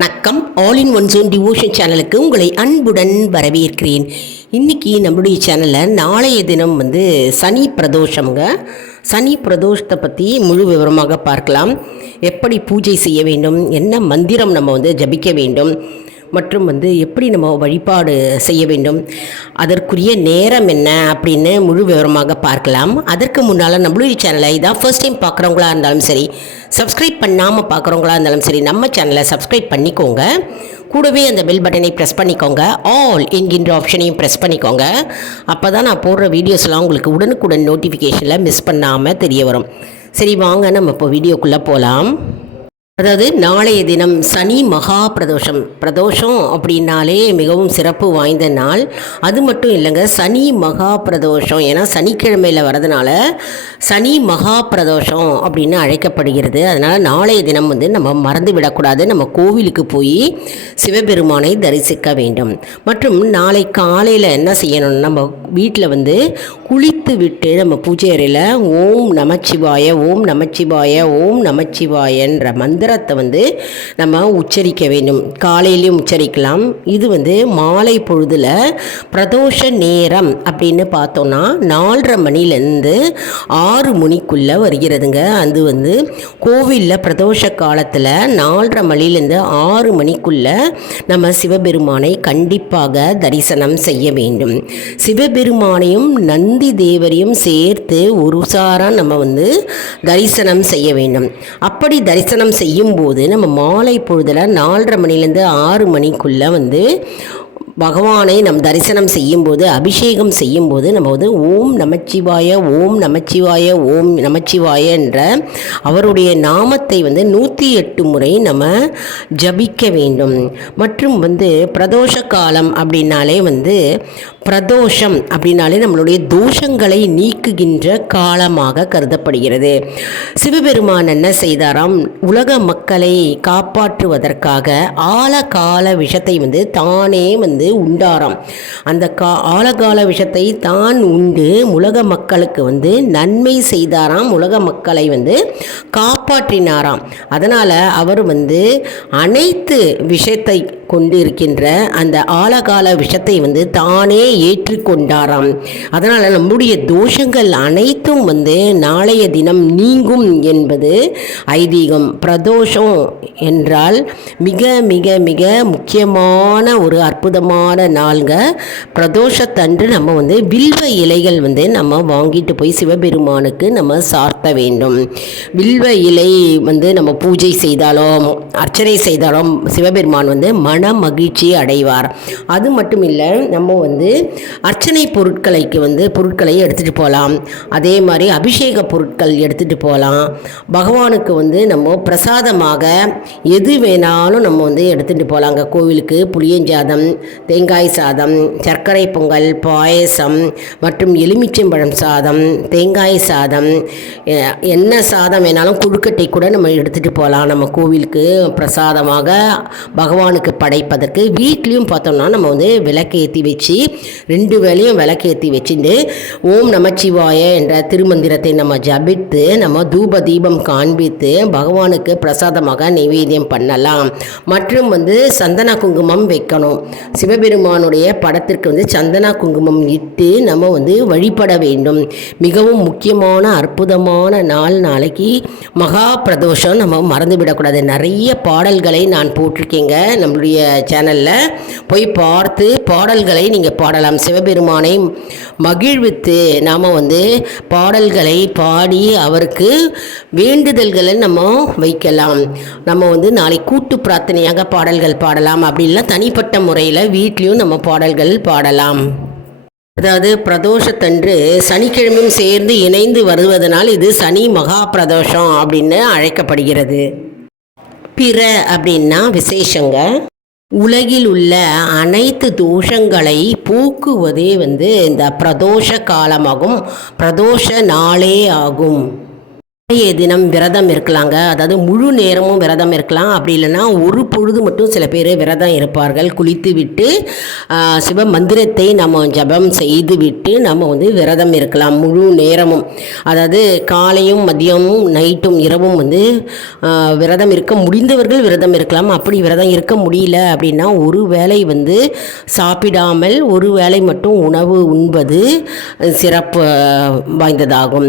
வணக்கம். All in one zone devotion சேனலுக்கு உங்களை அன்புடன் வரவேற்கிறேன். இன்றைக்கி நம்மளுடைய சேனலில் நாளைய தினம் சனி பிரதோஷங்க. சனி பிரதோஷத்தை பற்றி முழு விவரமாக பார்க்கலாம். எப்படி பூஜை செய்ய வேண்டும், என்ன மந்திரம் நம்ம ஜபிக்க வேண்டும், மற்றும் எப்படி நம்ம வழிபாடு செய்ய வேண்டும், அதற்குரிய நேரம் என்ன அப்படின்னு முழு விவரமாக பார்க்கலாம். அதற்கு முன்னால் நம்மளுடைய சேனலை இதான் ஃபர்ஸ்ட் டைம் பார்க்குறவங்களா இருந்தாலும் சரி, சப்ஸ்கிரைப் பண்ணாமல் பார்க்குறவங்களா இருந்தாலும் சரி, நம்ம சேனலை சப்ஸ்கிரைப் பண்ணிக்கோங்க. கூடவே அந்த பெல் பட்டனை ப்ரெஸ் பண்ணிக்கோங்க. ஆல் என்கின்ற ஆப்ஷனையும் ப்ரெஸ் பண்ணிக்கோங்க. அப்போ தான் நான் போடுற வீடியோஸ்லாம் உங்களுக்கு உடனுக்குடன் நோட்டிஃபிகேஷனில் மிஸ் பண்ணாமல் தெரிய வரும். சரி, வாங்க நம்ம இப்போ வீடியோக்குள்ளே போகலாம். அதாவது நாளைய தினம் சனி மகா பிரதோஷம் அப்படின்னாலே மிகவும் சிறப்பு வாய்ந்த நாள். அது மட்டும் இல்லைங்க, சனி மகா பிரதோஷம் ஏன்னா சனிக்கிழமையில் வரதுனால சனி மகா பிரதோஷம் அப்படின்னு அழைக்கப்படுகிறது. அதனால் நாளைய தினம் நம்ம மறந்து விடக்கூடாது. நம்ம கோவிலுக்கு போய் சிவபெருமானை தரிசிக்க வேண்டும். மற்றும் நாளை காலையில் என்ன செய்யணும், நம்ம வீட்டில் குளித்து விட்டு நம்ம பூஜை அறையில் ஓம் நமச்சிவாய ஓம் நமச்சிவாய ஓம் நமச்சிவாயன்ற மந்திரத்தை நம்ம உச்சரிக்க வேண்டும். காலையிலையும் உச்சரிக்கலாம். இது மாலை பொழுதில் பிரதோஷ நேரம் அப்படின்னு பார்த்தோன்னா 4:30 மணிலேருந்து 6 மணிக்குள்ளே வருகிறதுங்க. அது கோவிலில் பிரதோஷ காலத்தில் 4:30 மணிலேருந்து 6 மணிக்குள்ளே நம்ம சிவபெருமானை கண்டிப்பாக தரிசனம் செய்ய வேண்டும். சிவபெருமானையும் நந்தி தேவரையும் சேர்த்து ஒரு சாரம் நம்ம தரிசனம் செய்ய வேண்டும். அப்படி தரிசனம் செய்யும்போது நம்ம மாலை பொழுதில் 4:30 மணிலேருந்து 6 மணிக்குள்ளே பகவானை நம் தரிசனம் செய்யும்போது, அபிஷேகம் செய்யும்போது நம்ம ஓம் நமச்சிவாய ஓம் நமச்சிவாய ஓம் நமச்சிவாய என்ற அவருடைய நாமத்தை 108 முறை நம்ம ஜபிக்க வேண்டும். மற்றும் பிரதோஷ காலம் அப்படின்னாலே பிரதோஷம் அப்படின்னாலே நம்மளுடைய தோஷங்களை நீக்குகின்ற காலமாக கருதப்படுகிறது. சிவபெருமான் என்ன செய்தாராம், உலக மக்களை காப்பாற்றுவதற்காக ஆழகால விஷத்தை தானே உண்டாராம். அந்த ஆழகால விஷத்தை தான் உண்டு உலக மக்களுக்கு நன்மை செய்தாராம். உலக மக்களை காப்பாற்றினாராம். அதனால் அவர் அனைத்து விஷத்தை கொண்டிருக்கின்ற அந்த ஆழகால விஷத்தை தானே ஏற்றுக்கொண்டாராம். அதனால் நம்முடைய தோஷங்கள் அனைத்தும் நாளைய தினம் நீங்கும் என்பது ஐதீகம். பிரதோஷம் என்றால் மிக மிக மிக முக்கியமான ஒரு அற்புதமான நாள்ங்க. பிரதோஷத்தன்று நம்ம வில்வ இலைகள் நம்ம வாங்கிட்டு போய் சிவபெருமானுக்கு நம்ம சார்த்த வேண்டும். வில்வ இலை நம்ம பூஜை செய்தாலும் அர்ச்சனை செய்தாலும் சிவபெருமான் மன மகிழ்ச்சி அடைவார். அது மட்டும் இல்லை, நம்ம அர்ச்சனை பொருட்களை எடுத்துகிட்டு போகலாம். அதே மாதிரி அபிஷேக பொருட்கள் எடுத்துகிட்டு போகலாம். பகவானுக்கு நம்ம பிரசாதமாக எது வேணாலும் நம்ம எடுத்துகிட்டு போகலாங்க. கோவிலுக்கு புளியஞ்சாதம், தேங்காய் சாதம், சர்க்கரை பொங்கல், பாயசம் மற்றும் எலுமிச்சம்பழம் சாதம், தேங்காய் சாதம், என்ன சாதம் வேணாலும் கொழுக்கட்டை கூட நம்ம எடுத்துகிட்டு போகலாம். நம்ம கோவிலுக்கு பிரசாதமாக பகவானுக்கு படைப்பதற்கு வீட்லேயும் பார்த்தோம்னா நம்ம விளக்கேற்றி வச்சு 2 வேளையும் விளக்கேற்றி வச்சுட்டு ஓம் நமச்சிவாய என்ற திருமந்திரத்தை நம்ம ஜபித்து நம்ம தூப தீபம் காண்பித்து பகவானுக்கு பிரசாதமாக நைவேத்தியம் பண்ணலாம். மற்றும் சந்தன குங்குமம் வைக்கணும். சிவபெருமானுடைய படத்திற்கு சந்தன குங்குமம் இட்டு நம்ம வழிபட வேண்டும். மிகவும் முக்கியமான அற்புதமான நாள் நாளைக்கு மகா பிரதோஷம். நம்ம மறந்துவிடக்கூடாது. நிறைய பாடல்களை நான் போட்டிருக்கேங்க. நம்மளுடைய சேனலில் போய் பார்த்து பாடல்களை நீங்கள் பாடலாம். சிவபெருமானை மகிழ்வித்து நாம் பாடல்களை பாடி அவருக்கு வேண்டுதல்களை நம்ம வைக்கலாம். நம்ம நாளை கூட்டு பிரார்த்தனையாக பாடல்கள் பாடலாம். அப்படின்லாம் தனிப்பட்ட முறையில் வீட்லேயும் நம்ம பாடல்கள் பாடலாம். அதாவது பிரதோஷத்தன்று சனிக்கிழமையும் சேர்ந்து இணைந்து வருவதனால் இது சனி மகா பிரதோஷம் அப்படின்னு அழைக்கப்படுகிறது. பிற அப்படின்னா விசேஷங்க. உலகில் உள்ள அனைத்து தோஷங்களை போக்குவதே இந்த பிரதோஷ காலமாகும், பிரதோஷ நாளே ஆகும். நாளைய தினம் விரதம் இருக்கலாங்க. அதாவது முழு நேரமும் விரதம் இருக்கலாம். அப்படி இல்லைன்னா ஒரு பொழுது மட்டும் சில பேர் விரதம் இருப்பார்கள். குளித்து விட்டு சிவ மந்திரத்தை நம்ம ஜபம் செய்து விட்டு நம்ம வந்து விரதம் இருக்கலாம் முழு நேரமும். அதாவது காலையும் மதியமும் நைட்டும் இரவும் வந்து விரதம் இருக்க முடிந்தவர்கள் விரதம் இருக்கலாம். அப்படி விரதம் இருக்க முடியல அப்படின்னா ஒரு வேளை வந்து சாப்பிடாமல் ஒரு வேளை மட்டும் உணவு உண்பது சிறப்பு வாய்ந்ததாகும்.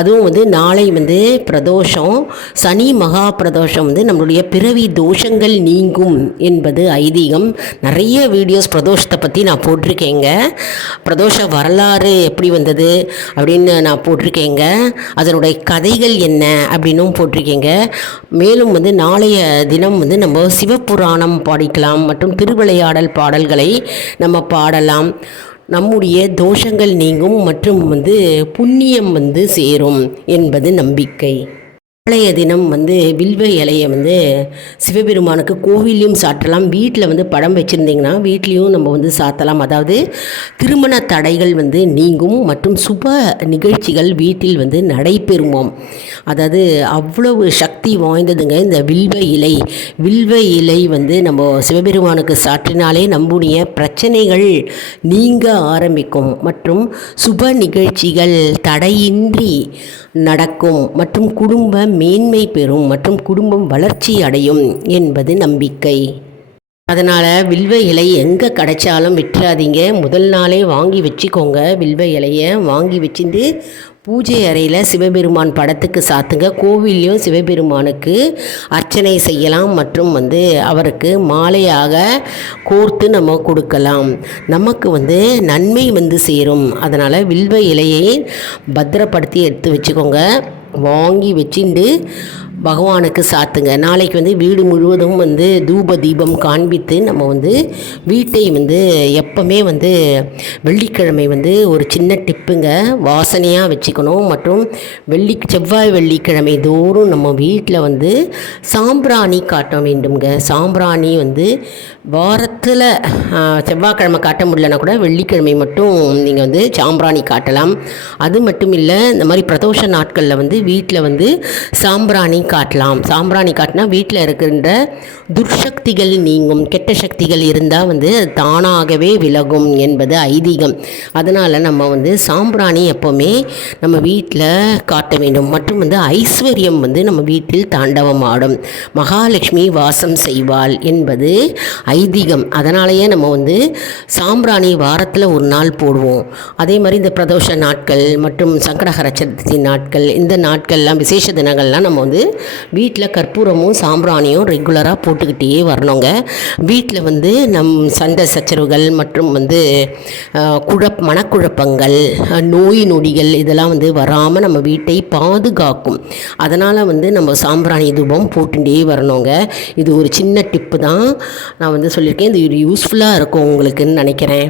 அதுவும் வந்து நாளை வந்து பிரதோஷம், சனி மகா பிரதோஷம் வந்து நம்மளுடைய பிறவி தோஷங்கள் நீங்கும் என்பது ஐதீகம். நிறைய வீடியோஸ் பிரதோஷத்தை பற்றி நான் போட்டிருக்கேங்க. பிரதோஷ வரலாறு எப்படி வந்தது அப்படின்னு நான் போட்டிருக்கேங்க. அதனுடைய கதைகள் என்ன அப்படின்னும் போட்டிருக்கேங்க. மேலும் வந்து நாளைய தினம் வந்து நம்ம சிவபுராணம் பாடிக்கலாம் மற்றும் திருவிளையாடல் பாடல்களை நம்ம பாடலாம். நம்முடைய தோஷங்கள் நீங்கும் மற்றும் வந்து புண்ணியம் வந்து சேரும் என்பது நம்பிக்கை. நாளைய தினம் வந்து வில்வ இலையை வந்து சிவபெருமானுக்கு கோவிலையும் சாற்றலாம். வீட்டில் வந்து படம் வச்சுருந்திங்கன்னா வீட்லேயும் நம்ம வந்து சாத்தலாம். அதாவது திருமண தடைகள் வந்து நீங்கும் மற்றும் சுப நிகழ்ச்சிகள் வீட்டில் வந்து நடைபெறுமோம். அதாவது அவ்வளவு சக்தி வாய்ந்ததுங்க இந்த வில்வ இலை. வில்வ இலை வந்து நம்ம சிவபெருமானுக்கு சாற்றினாலே நம்முடைய பிரச்சனைகள் நீங்க ஆரம்பிக்கும் மற்றும் சுப நிகழ்ச்சிகள் தடையின்றி நடக்கும் மற்றும் குடும்ப மேன்மை பெறும் மற்றும் குடும்பம் வளர்ச்சி அடையும் என்பது நம்பிக்கை. அதனால் வில்வ இலை எங்கே கிடைச்சாலும் விட்டுறாதீங்க. முதல் நாளே வாங்கி வச்சுக்கோங்க. வில்வ இலையை வாங்கி வச்சுட்டு பூஜை அறையில் சிவபெருமான் படத்துக்கு சாத்துங்க. கோவில்லையும் சிவபெருமானுக்கு அர்ச்சனை செய்யலாம் மற்றும் வந்து அவருக்கு மாலையாக கோர்த்து நம்ம கொடுக்கலாம். நமக்கு வந்து நன்மை வந்து சேரும். அதனால் வில்வ இலையை பத்திரப்படுத்தி எடுத்து வச்சுக்கோங்க. வாங்கி வச்சுட்டு பகவானுக்கு சாத்துங்க. நாளைக்கு வந்து வீடு முழுவதும் வந்து தூப தீபம் காண்பித்து நம்ம வந்து வீட்டை வந்து எப்பவுமே வந்து வெள்ளிக்கிழமை வந்து ஒரு சின்ன டிப்புங்க, வாசனையாக வச்சுக்கணும். மற்றும் செவ்வாய் வெள்ளிக்கிழமை தோறும் நம்ம வீட்டில் வந்து சாம்பிராணி காட்ட வேண்டுங்க. சாம்பிராணி வந்து வாரத்தில் செவ்வாய்க்கிழமை காட்ட முடியலன்னா கூட வெள்ளிக்கிழமை மட்டும் நீங்கள் வந்து சாம்பிராணி காட்டலாம். அது மட்டும் இல்லை, இந்த மாதிரி பிரதோஷ நாட்களில் வந்து வீட்டில் வந்து சாம்பிராணி காட்டலாம். சாம்பிராணி காட்டினா வீட்டில் இருக்கின்ற துர்சக்திகள் நீங்கும். கெட்ட சக்திகள் இருந்தால் வந்து அது தானாகவே விலகும் என்பது ஐதீகம். அதனால் நம்ம வந்து சாம்பிராணி எப்போவுமே நம்ம வீட்டில் காட்ட வேண்டும். மற்றும் வந்து ஐஸ்வர்யம் வந்து நம்ம வீட்டில் தாண்டவம் ஆடும். மகாலட்சுமி வாசம் செய்வாள் என்பது ஐதீகம். அதனாலேயே நம்ம வந்து சாம்பிராணி வாரத்தில் ஒரு நாள் போடுவோம். அதே மாதிரி இந்த பிரதோஷ நாட்கள் மற்றும் சங்கடஹர சதுர்த்தி நாட்கள், இந்த நாட்கள்லாம் விசேஷ தினங்கள்லாம் நம்ம வந்து வீட்டில் கற்பூரமும் சாம்பிராணியும் ரெகுலராக போட்டுக்கிட்டே வரணுங்க. வீட்டில் வந்து சண்டை சச்சரவுகள் மற்றும் வந்து மனக்குழப்பங்கள், நோய் நொடிகள் இதெல்லாம் வந்து வராமல் நம்ம வீட்டை பாதுகாக்கும். அதனால் வந்து நம்ம சாம்பிராணி தூபம் போட்டுகிட்டே வரணுங்க. இது ஒரு சின்ன டிப்பு தான் நான் வந்து சொல்லியிருக்கேன். இது யூஸ்ஃபுல்லாக இருக்கும் உங்களுக்குன்னு நினைக்கிறேன்.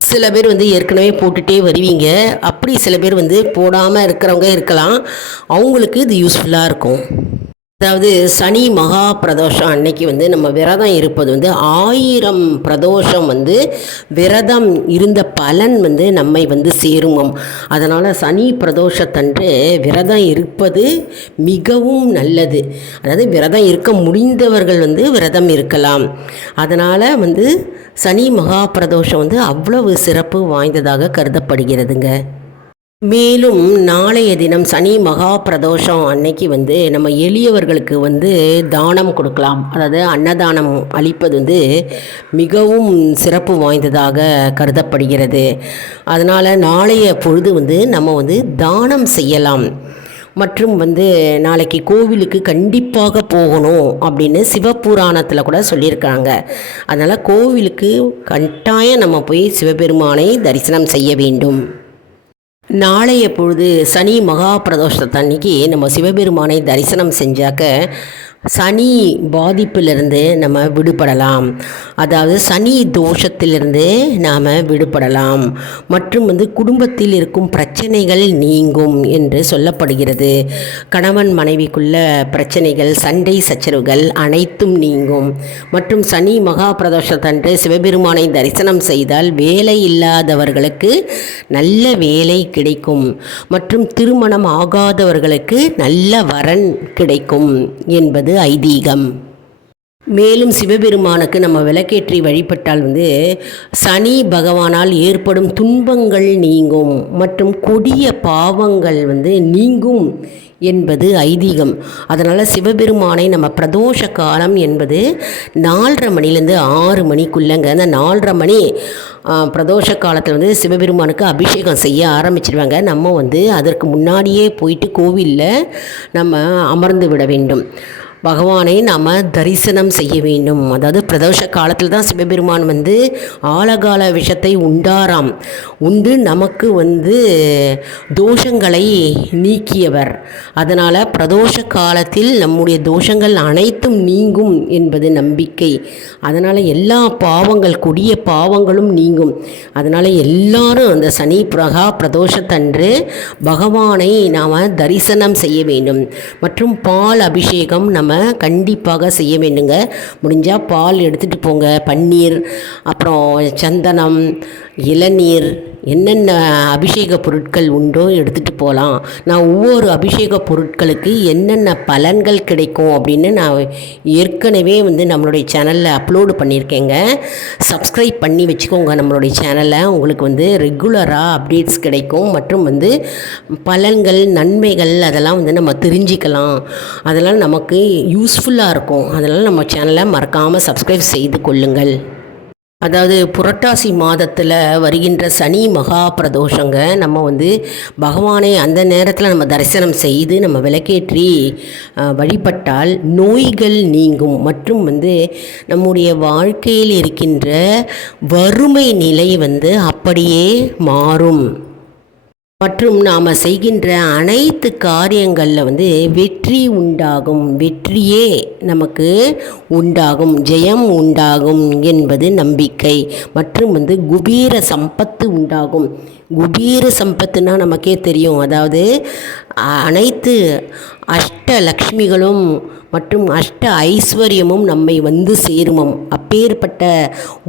சில பேர் வந்து ஏற்கனவே போட்டுகிட்டே வருவீங்க. அப்படி சில பேர் வந்து போடாமல் இருக்கிறவங்க இருக்கலாம். அவங்களுக்கு இது யூஸ்ஃபுல்லாக இருக்கும். அதாவது சனி மகா பிரதோஷம் அன்னைக்கு வந்து நம்ம விரதம் இருப்பது வந்து 1000 பிரதோஷம் வந்து விரதம் இருந்த பலன் வந்து நம்மை வந்து சேருமம். அதனால் சனி பிரதோஷத்தன்று விரதம் இருப்பது மிகவும் நல்லது. அதாவது விரதம் இருக்க முடிந்தவர்கள் வந்து விரதம் இருக்கலாம். அதனால் வந்து சனி மகா பிரதோஷம் வந்து அவ்வளவு சிறப்பு வாய்ந்ததாக கருதப்படுகிறதுங்க. மேலும் நாளைய தினம் சனி மகா பிரதோஷம் அன்னைக்கு வந்து நம்ம எளியவர்களுக்கு வந்து தானம் கொடுக்கலாம். அதாவது அன்னதானம் அளிப்பது வந்து மிகவும் சிறப்பு வாய்ந்ததாக கருதப்படுகிறது. அதனால் நாளைய பொழுது வந்து நம்ம வந்து தானம் செய்யலாம். மற்றும் வந்து நாளைக்கு கோவிலுக்கு கண்டிப்பாக போகணும் அப்படின்னு சிவபுராணத்தில் கூட சொல்லியிருக்காங்க. அதனால் கோவிலுக்கு கட்டாயம் நம்ம போய் சிவபெருமானை தரிசனம் செய்ய வேண்டும். நாளைய பொழுது சனி மகா பிரதோஷத்தன்னைக்கு நம்ம சிவபெருமானை தரிசனம் செஞ்சாக்க சனி பாதிப்பிலிருந்து நம்ம விடுபடலாம். அதாவது சனி தோஷத்திலிருந்து நாம் விடுபடலாம். மற்றும் குடும்பத்தில் இருக்கும் பிரச்சனைகள் நீங்கும் என்று சொல்லப்படுகிறது. கணவன் மனைவிக்குள்ள பிரச்சனைகள், சண்டை சச்சரவுகள் அனைத்தும் நீங்கும். மற்றும் சனி மகா பிரதோஷத்தன்று சிவபெருமானை தரிசனம் செய்தால் வேலை இல்லாதவர்களுக்கு நல்ல வேலை கிடைக்கும். மற்றும் திருமணம் ஆகாதவர்களுக்கு நல்ல வரன் கிடைக்கும் என்பது ஐதீகம். மேலும் சிவபெருமானுக்கு நம்ம விளக்கேற்றி வழிபட்டால் சனி பகவானால் ஏற்படும் துன்பங்கள் நீங்கும் மற்றும் கொடிய பாவங்கள் நீங்கும் என்பது ஐதீகம். அதனால் சிவபெருமானை நம்ம பிரதோஷ காலம் என்பது 4:30 மணிலேருந்து 6 மணிக்குள்ளங்க. அந்த 4:30 மணி பிரதோஷ காலத்தில் சிவபெருமானுக்கு அபிஷேகம் செய்ய ஆரம்பிச்சிடுவாங்க. நம்ம அதற்கு முன்னாடியே போயிட்டு கோவிலில் நம்ம அமர்ந்து விட வேண்டும். பகவானை நாம் தரிசனம் செய்ய வேண்டும். அதாவது பிரதோஷ காலத்தில் தான் சிவபெருமான் ஆலகால விஷத்தை உண்டாராம். உண்டு நமக்கு தோஷங்களை நீக்கியவர். அதனால் பிரதோஷ காலத்தில் நம்முடைய தோஷங்கள் அனைத்தும் நீங்கும் என்பது நம்பிக்கை. அதனால் எல்லா பாவங்கள், கொடிய பாவங்களும் நீங்கும். அதனால் எல்லாரும் அந்த சனி பிரதோஷத்தன்று பகவானை நாம் தரிசனம் செய்ய வேண்டும். மற்றும் பால் அபிஷேகம் நம்ம கண்டிப்பாக செய்ய வேண்டுங்க. முடிஞ்சால் பால் எடுத்துகிட்டு போங்க. பன்னீர், அப்புறம் சந்தனம், இளநீர், என்னென்ன அபிஷேக பொருட்கள் உண்டோ எடுத்துகிட்டு போகலாம். நான் ஒவ்வொரு அபிஷேக பொருட்களுக்கு என்னென்ன பலன்கள் கிடைக்கும் அப்படின்னு நான் ஏற்கனவே நம்மளுடைய சேனலில் அப்லோடு பண்ணியிருக்கேங்க. சப்ஸ்கிரைப் பண்ணி வச்சுக்கோங்க நம்மளுடைய சேனலில். உங்களுக்கு ரெகுலராக அப்டேட்ஸ் கிடைக்கும். மற்றும் பலன்கள், நன்மைகள் அதெல்லாம் நம்ம தெரிஞ்சிக்கலாம். அதெல்லாம் நமக்கு யூஸ்ஃபுல்லாக இருக்கும். அதனால் நம்ம சேனலை மறக்காமல் சப்ஸ்கிரைப் செய்து கொள்ளுங்கள். அதாவது புரட்டாசி மாதத்தில் வருகின்ற சனி மகா பிரதோஷங்க. நம்ம பகவானை அந்த நேரத்தில் நம்ம தரிசனம் செய்து நம்ம விளக்கேற்றி வழிபட்டால் நோய்கள் நீங்கும். மற்றும் நம்முடைய வாழ்க்கையில் இருக்கின்ற வறுமை நிலை அப்படியே மாறும். மற்றும் நாம் செய்கின்ற அனைத்து காரியங்களில் வெற்றி உண்டாகும். வெற்றியே நமக்கு உண்டாகும், ஜெயம் உண்டாகும் என்பது நம்பிக்கை. மற்றும் குபீர சம்பத்து உண்டாகும். குபீர சம்பத்துனா நமக்கே தெரியும். அதாவது அனைத்து அஷ்டலக்ஷ்மிகளும் மற்றும் அஷ்ட ஐஸ்வர்யமும் நம்மை சேருமம். அப்பேற்பட்ட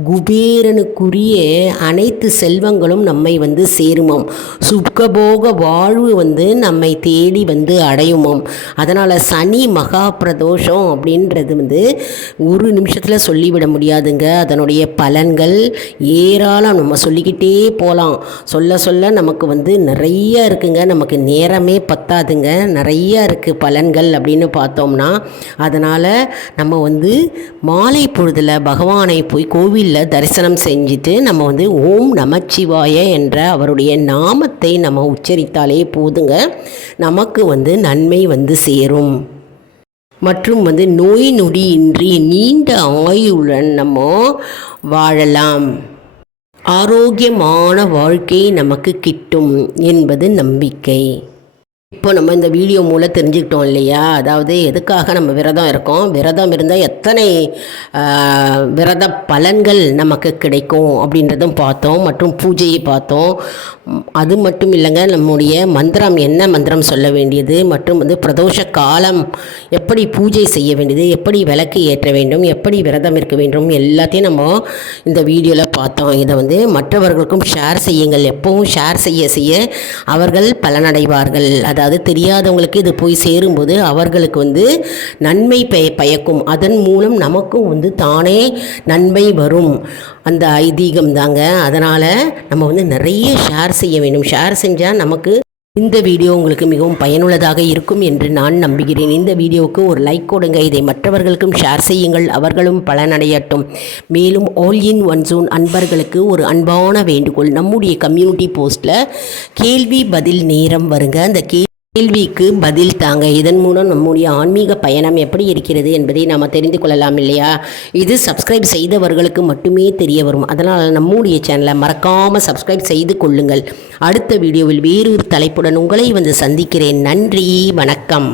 குபேரனுக்குரிய அனைத்து செல்வங்களும் நம்மை சேருமம். சுகபோக வாழ்வு நம்மை தேடி அடையுமம். அதனால் சனி மகா பிரதோஷம் அப்படின்றது ஒரு நிமிஷத்தில் சொல்லிவிட முடியாதுங்க. அதனுடைய பலன்கள் ஏராளம். நம்ம சொல்லிக்கிட்டே போகலாம். சொல்ல சொல்ல நமக்கு நிறைய இருக்குங்க. நமக்கு நேரமே பத்தாதுங்க. நிறைய இருக்குது பலன்கள் அப்படின்னு பார்த்தோம்னா. அதனால் நம்ம மாலை பொழுதில் பகவானை போய் கோவிலில் தரிசனம் செஞ்சுட்டு நம்ம ஓம் நமச்சிவாய என்ற அவருடைய நாமத்தை நம்ம உச்சரித்தாலே போதுங்க. நமக்கு நன்மை சேரும். மற்றும் நோய் நொடியின்றி நீண்ட ஆயுளுடன் நம்ம வாழலாம். ஆரோக்கியமான வாழ்க்கை நமக்கு கிட்டும் என்பது நம்பிக்கை. இப்போ நம்ம இந்த வீடியோ மூலம் தெரிஞ்சுக்கிட்டோம் இல்லையா? அதாவது எதுக்காக நம்ம விரதம் இருக்கோம், விரதம் இருந்தால் எத்தனை விரத பலன்கள் நமக்கு கிடைக்கும் அப்படின்றதும் பார்த்தோம். மற்றும் பூஜையை பார்த்தோம். அது மட்டும் இல்லைங்க, நம்முடைய மந்திரம் என்ன மந்திரம் சொல்ல வேண்டியது, மற்றும் பிரதோஷ காலம் எப்படி பூஜை செய்ய வேண்டியது, எப்படி விளக்கு ஏற்ற வேண்டும், எப்படி விரதம் இருக்க வேண்டும், எல்லாத்தையும் நம்ம இந்த வீடியோவில் பார்த்தோம். இதை மற்றவர்களுக்கும் ஷேர் செய்யுங்கள். எப்பவும் ஷேர் செய்ய செய்ய அவர்கள் பலனடைவார்கள். அதாவது தெரியாதவங்களுக்கு இது போய் சேரும்போது அவர்களுக்கு நன்மை பயக்கும். அதன் மூலம் நமக்கும் தானே நன்மை வரும். அந்த ஐதீகம் தாங்க. அதனால் நம்ம நிறைய ஷேர் செய்ய வேண்டும். ஷேர் செஞ்சால் நமக்கு இந்த வீடியோ உங்களுக்கு மிகவும் பயனுள்ளதாக இருக்கும் என்று நான் நம்புகிறேன். இந்த வீடியோவுக்கு ஒரு லைக் கொடுங்க. இதை மற்றவர்களுக்கும் ஷேர் செய்யுங்கள், அவர்களும் பலனடையட்டும். மேலும் ஆல் இன் ஒன் ஜோன் அன்பர்களுக்கு ஒரு அன்பான வேண்டுகோள். நம்முடைய கம்யூனிட்டி போஸ்ட்டில் கேள்வி பதில் நேரம் வருங்க. அந்த கேள்விக்கு பதில் தாங்க. இதன் மூலம் நம்முடைய ஆன்மீக பயணம் எப்படி இருக்கிறது என்பதை நாம் தெரிந்து கொள்ளலாம் இல்லையா? இது சப்ஸ்கிரைப் செய்தவர்களுக்கு மட்டுமே தெரிய வரும். அதனால் நம்முடைய சேனலை மறக்காமல் சப்ஸ்கிரைப் செய்து கொள்ளுங்கள். அடுத்த வீடியோவில் வேறொரு தலைப்புடன் உங்களை சந்திக்கிறேன். நன்றி, வணக்கம்.